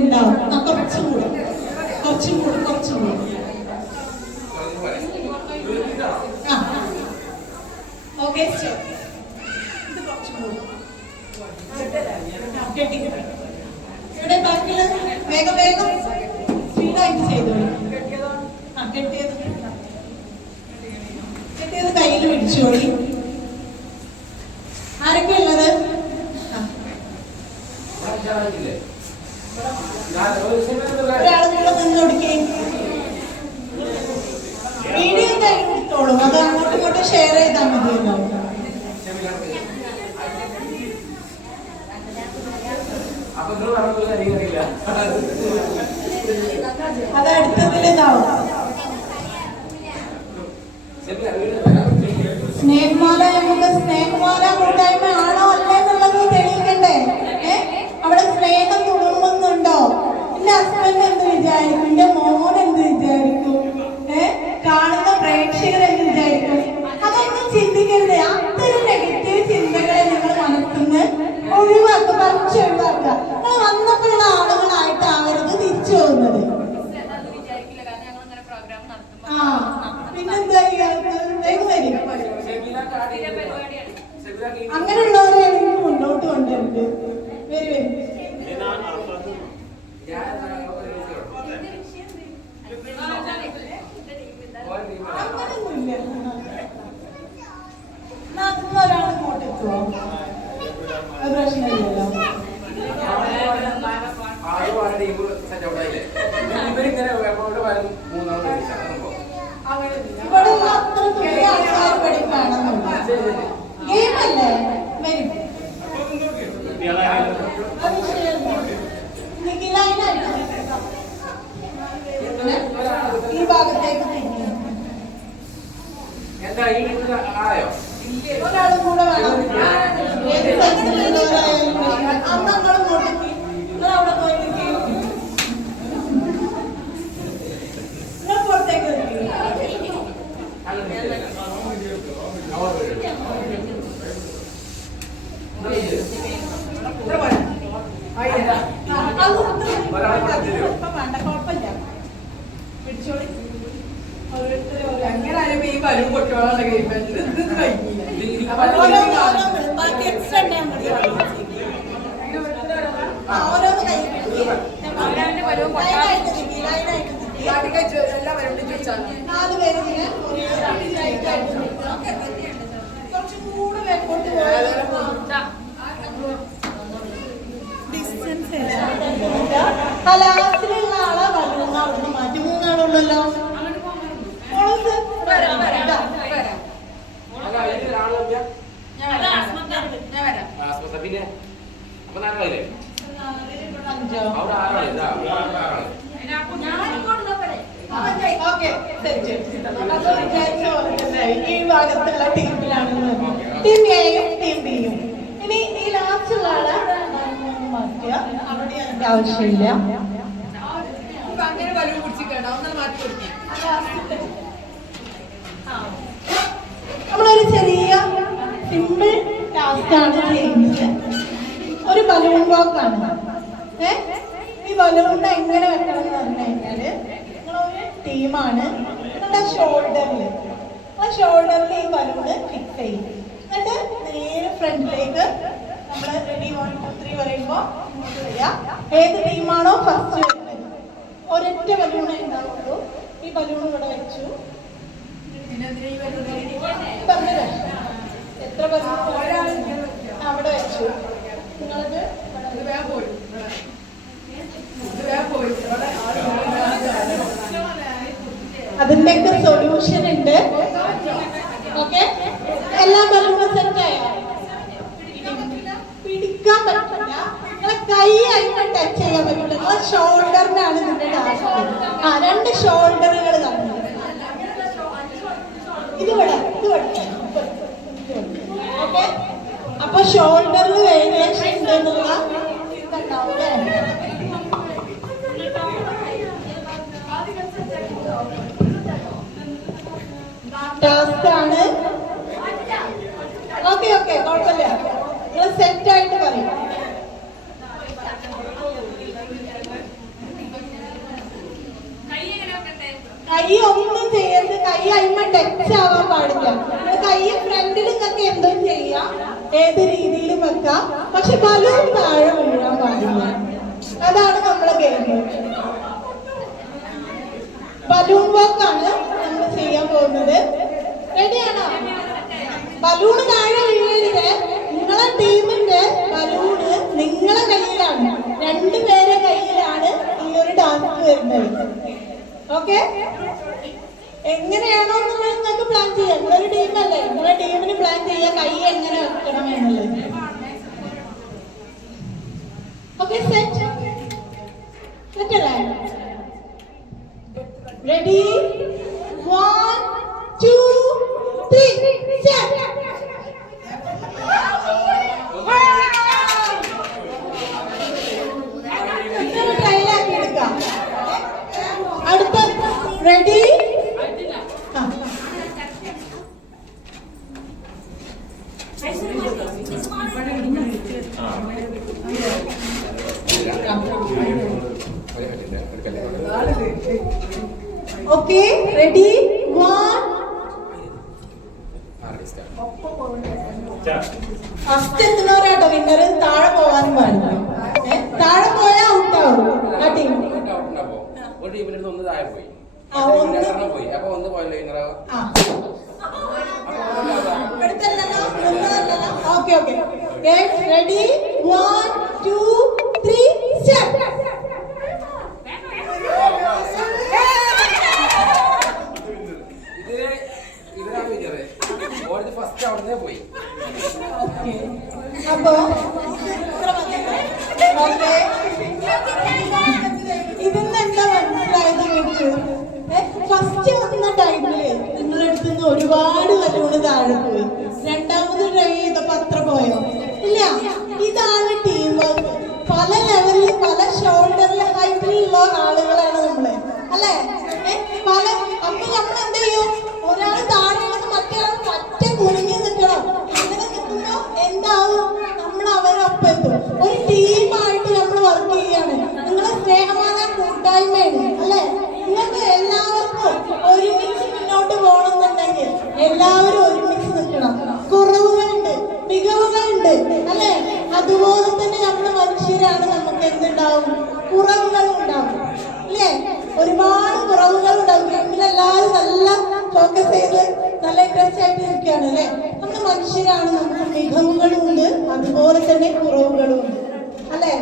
ഉണ്ടാവും. കുറച്ചും കൂടെ ഓക്കെ. ഇത് കുറച്ചും കൂടെ ഇവിടെ ബാക്കിയുള്ള വേഗം സ്പീഡായിട്ട് ചെയ്തോളൂ. കെട്ടിയത് കയ്യിൽ പിടിച്ചോളി. ആരൊക്കെ ഉള്ളത്? ഒരാൾ കൂടെ നിന്നൊടുക്കേ. വീഡിയോ കഴിഞ്ഞിട്ടോളൂ, അത് അങ്ങോട്ടും ഇങ്ങോട്ടും ഷെയർ ചെയ്താൽ മതിയല്ലോ. അത് അടുത്തതിലിതാവും. സ്നേഹമാല, നമുക്ക് സ്നേഹമാല കൂട്ടായ്മ ആണോ അല്ലേ എന്നുള്ളത് തെളിയിക്കണ്ടേ? അവിടെ സ്നേഹം തുളുമ്പുന്നുണ്ടോ? എന്റെ ഹസ്ബൻഡ് എന്ത് വിചാരിക്കും? എന്റെ മോൻ എന്ത് വിചാരിക്കും? കാണുന്ന പ്രേക്ഷകർ എന്ത് വിചാരിക്കും? അതൊന്നും ചിന്തിക്കരുത്. അത്തരം നെഗറ്റീവ് ചിന്തകളെ നിങ്ങൾ മനസ്സിന്ന് ഒഴിവാക്കുക, പറിച്ചൊഴിവാക്കുക. നിങ്ങൾ വന്നപ്പോഴുള്ള ആളുകളായിട്ടാവരുത് തിരിച്ചു പോകുന്നത്. പിന്നെന്താ അങ്ങനെയുള്ളവരെ മുന്നോട്ട് കൊണ്ടുവരുന്നത്. അങ്ങനൊന്നുമില്ല. ഒരാൾ ഇങ്ങോട്ടെത്തുവോ? അത് പ്രശ്നമില്ലല്ലോ. ഇവിടെ അത്ര പുതിയ ആൾക്കാർ പഠിക്കാണെന്നുണ്ട്. ഗെയിമല്ലേ വരും. ഈ ഭാഗത്തേക്ക് ഒരാളും കൂടെ വേണം. ഏത് സ്ഥലത്തുള്ളവരായാലും അന്ന് നിങ്ങൾ നോക്കി നിങ്ങൾ അവിടെ പോയി നിങ്ങൾ പുറത്തേക്ക് വേണ്ട, കുഴപ്പമില്ല. പിടിച്ചോളി. എങ്ങനെയായാലും ഈ വരും പൊട്ടോളാണ് ബാക്കി എക്സ്ട്രാ ഓരോന്ന് കൈ നാല് പേരിങ്ങനെ കുറച്ചും കൂടെ വെക്കോട്ട് ഡിസ്റ്റൻസ് ലാസ്റ്റിലുള്ള ആളെ വലുങ്ങ അവിടുന്ന് മാറ്റി. മൂന്നാളുള്ളല്ലോ. ഈ ഭാഗത്തുള്ള ടീമിലാണെന്ന് ടീം എയും ടീം ബിയും. ഇനി ഈ ലാസ്റ്റുള്ള ആളെ മാറ്റുക. അവിടെ അതിന്റെ ആവശ്യമില്ല. നമ്മളൊരു ചെറിയ സിമ്പിൾ ടാസ്ക് ആണ് ചെയ്യുന്നത്. ഒരു ബലൂൺ വാക്കാണ്. ഈ ബലൂൺ എങ്ങനെ വെക്കണം എന്ന് പറഞ്ഞു കഴിഞ്ഞാല് നിങ്ങളൊരു ടീമാണ്. നിങ്ങളുടെ ഷോൾഡറിൽ ഈ ബലൂണ് ഫിക്സ് ചെയ്യും. എന്നിട്ട് നേരെ ഫ്രണ്ടിലേക്ക് നമ്മൾ റെഡി 1 2 3 പറയുമ്പോൾ ചെയ്യാം. ഏത് ടീമാണോ ഫസ്റ്റ് വരുന്നത് ഒരൊറ്റ ബലൂണേ ഉണ്ടാവുള്ളൂ. ഈ ബലൂൺ ഇവിടെ വെച്ചു. എത്ര ബലൂൺ അവിടെ വെച്ചു. നിങ്ങളത് അതിന്റെയൊക്കെ സൊല്യൂഷൻ ഉണ്ട്. ഓക്കെ, എല്ലാ ബലൂണും സെറ്റായോ? പിടിക്കാൻ പറ്റില്ല. നിങ്ങളെ കൈ അതിനെ ടച്ച് ചെയ്യാൻ പറ്റില്ല. നിങ്ങളെ ഷോൾഡറിനാണ് നിങ്ങളുടെ ടാസ്ക്. രണ്ട് ഷോൾഡറുകൾ തമ്മിൽ ഇതിവിടെ ഓക്കെ. അപ്പൊ ഷോൾഡറിൽ വേരിയേഷൻ ഉണ്ടെന്നുള്ള ഇതുണ്ടാവും അല്ലേ? ടാസ്ക് ആണ്. ഓക്കെ ഓക്കെ, കുഴപ്പമില്ല. നിങ്ങൾ സെറ്റ് ആയിട്ട് പറയും. ടച്ച് ആവാൻ പാടില്ല. കൈ ഫ്രണ്ടിൽ നിങ്ങൾക്ക് എന്തും ചെയ്യാം, ഏത് രീതിയിലും വെക്കാം, പക്ഷെ ബലൂൺ താഴെ വീഴാൻ പാടില്ല. അതാണ് നമ്മളെ ഗെയിം. ബലൂൺ വർക്കാണ് നമ്മൾ ചെയ്യാൻ പോകുന്നത്. റെഡിയാണോ? ബലൂണ് താഴെ വീഴരുത്. നിങ്ങളെ ടീമിന്റെ ബലൂണ് നിങ്ങളെ കയ്യിലാണ്, രണ്ടുപേരെ കയ്യിലാണ് ഈ ഒരു ടാസ്ക് വരുന്നത്. ഓക്കെ? എങ്ങനെയാണോ നിങ്ങൾക്ക് പ്ലാൻ ചെയ്യാം. നിങ്ങളൊരു ടീമല്ലേ, നിങ്ങളെ ടീമിന് പ്ലാൻ ചെയ്യാം കൈ എങ്ങനെ വെക്കണം എന്നുള്ളത്. ഓക്കെ, സെറ്റ് അല്ലേ? റെഡി? 1 2 3 സെറ്റ്. ട്രയലാക്കി എടുക്കാം. അടുത്ത റെഡി? Okay, ready? 1 ഫസ്റ്റ് എത്തുന്നവരാട്ടോ വിന്നർ. താഴെ പോവാനും പാടില്ല. താഴെ പോയാൽ ഔട്ടാവും ആ team. Okay okay, ready? 1 2 3 set. അപ്പോ ഇതിന്ന് എന്താ മനസ്സിലായത് നിങ്ങൾക്ക്? ഫസ്റ്റ് വന്ന ടൈമില് നിങ്ങളുടെ അടുത്ത് നിന്ന് ഒരുപാട് ബലൂണ് താഴെ പോയി. രണ്ടാമത് ട്രൈ ചെയ്തപ്പോ അത്ര പോയോ? ഇല്ല. ഇതാണ് ടീം വർക്ക്. പല ലെവലിൽ പല ഷോൾഡറിൽ ഹൈറ്റിലുള്ള ആളുകളാണ് നമ്മള്, അല്ലെ? പല അപ്പൊ നമ്മൾ എന്ത് ചെയ്യും? ഒരാൾ താഴെ മറ്റേ ആൾ പറ്റ കുടുങ്ങി നിൽക്കണം. അങ്ങനെ നിൽക്കുമ്പോ എന്താവും? നമ്മൾ അവരൊപ്പം എത്തും. ഒരു ടീമായിട്ട് നമ്മൾ വർക്ക് ചെയ്യാണ്. നിങ്ങളെ സ്നേഹമായ കൂട്ടായ്മയാണ്, അല്ലെ? നിങ്ങൾക്ക് എല്ലാവർക്കും ഒരുമിച്ച് മുന്നോട്ട് പോകണമെന്നുണ്ടെങ്കിൽ എല്ലാവരും ഒരുമിച്ച് നിൽക്കണം. കുറവുകളുണ്ട്, മികവുകളുണ്ട്, അല്ലെ? അതുപോലെ തന്നെ നമ്മൾ മനുഷ്യരാണ്. നമുക്ക് എന്തുണ്ടാവും? കുറവുകളും ഉണ്ടാവും, അല്ലേ? ഒരുപാട് കുറവുകൾ ഉണ്ടാവും. ഗെയിമിലെല്ലാവരും നല്ല ഫോക്കസ് ചെയ്ത് നല്ല ഇൻട്രസ്റ്റ് ആയിട്ട് ഇരിക്കുകയാണ്, അല്ലെ? നമ്മൾ മനുഷ്യരാണ്. നമുക്ക് മികവുകളും ഉണ്ട്, അതുപോലെ തന്നെ കുറവുകളും ഉണ്ട്, അല്ലെ?